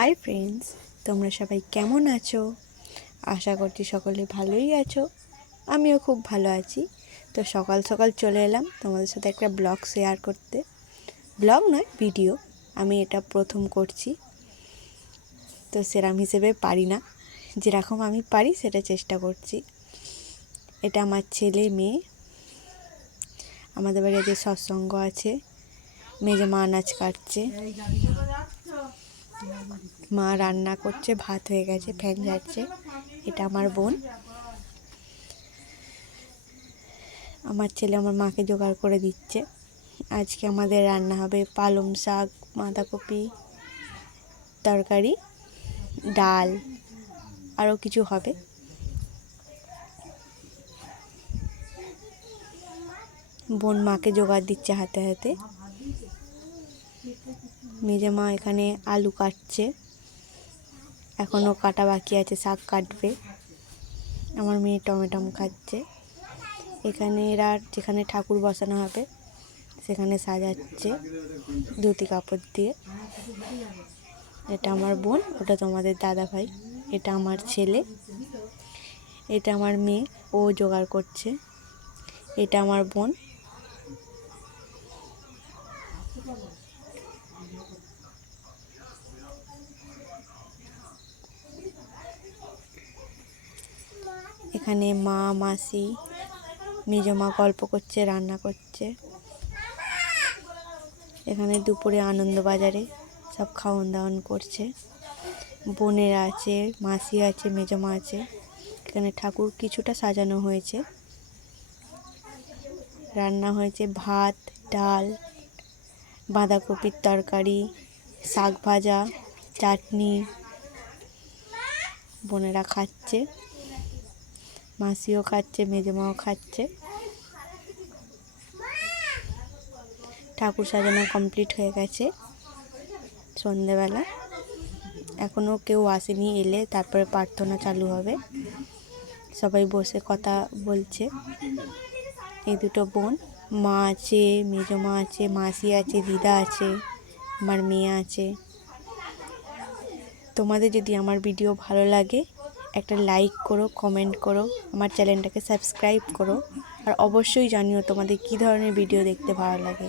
Hi friends, তোমরা সবাই কেমন আছো? আশা করছি সকলে ভালোই আছো। আমিও খুব ভালো আছি। তো সকাল সকাল চলে এলাম তোমাদের সাথে একটা ব্লগ শেয়ার করতে। ব্লগ নয়, ভিডিও। আমি এটা প্রথম করছি, তো সেরকম হিসেবে পারি না, যেরকম আমি পারি সেটা চেষ্টা করছি। এটা আমার ছেলে মেয়ে। আমাদের বাড়িতে সৎসঙ্গ আছে, মেজে মা আনাজ কাটছে, মা রান্না করছে, ভাত হয়ে গেছে, ফ্যান যাচ্ছে। এটা আমার বোন। আমার ছেলে আমার মাকে জোগাড় করে দিচ্ছে। আজকে আমাদের রান্না হবে পালং শাক, বাঁধাকপি তরকারি, ডাল, আরও কিছু হবে। বোন মাকে জোগাড় দিচ্ছে হাতে হাতে। মেজে মা এখানে আলু কাটছে, এখনও কাটা বাকি আছে, শাক কাটবে। আমার মেয়ে টমেটম খাচ্ছে। এখানে এরা যেখানে ঠাকুর বসানো হবে সেখানে সাজাচ্ছে ধুতি কাপড় দিয়ে। এটা আমার বোন, ওটা তোমাদের দাদা ভাই। এটা আমার ছেলে, এটা আমার মেয়ে, ও জোগাড় করছে। এটা আমার বোন। এখানে মা, মাসি, মেজো মা গল্প করছে, রান্না করছে। এখানে দুপুরে আনন্দবাজারে সব খাওয়ান দাওয়ান করছে। বোনেরা আছে, মাসি আছে, মেজো মা আছে। এখানে ঠাকুর কিছুটা সাজানো হয়েছে। রান্না হয়েছে ভাত, ডাল, বাঁধাকপির তরকারি, শাক ভাজা, চাটনি। বোনেরা খাচ্ছে, মাসিও খাচ্ছে, মেজো মাও খাচ্ছে। ঠাকুর সাজানো কমপ্লিট হয়ে গেছে সন্ধেবেলা। এখনও কেউ আসেনি, এলে তারপরে প্রার্থনা চালু হবে। সবাই বসে কথা বলছে। এই দুটো বোন, মা আছে, মেজো মা আছে, মাসি আছে, দিদা আছে, আমার মেয়ে আছে। তোমাদের যদি আমার ভিডিও ভালো লাগে একটা লাইক করো, কমেন্ট করো, আমার চ্যানেলটাকে সাবস্ক্রাইব করো, আর অবশ্যই জানিও তোমাদের কী ধরনের ভিডিও দেখতে ভালো লাগে।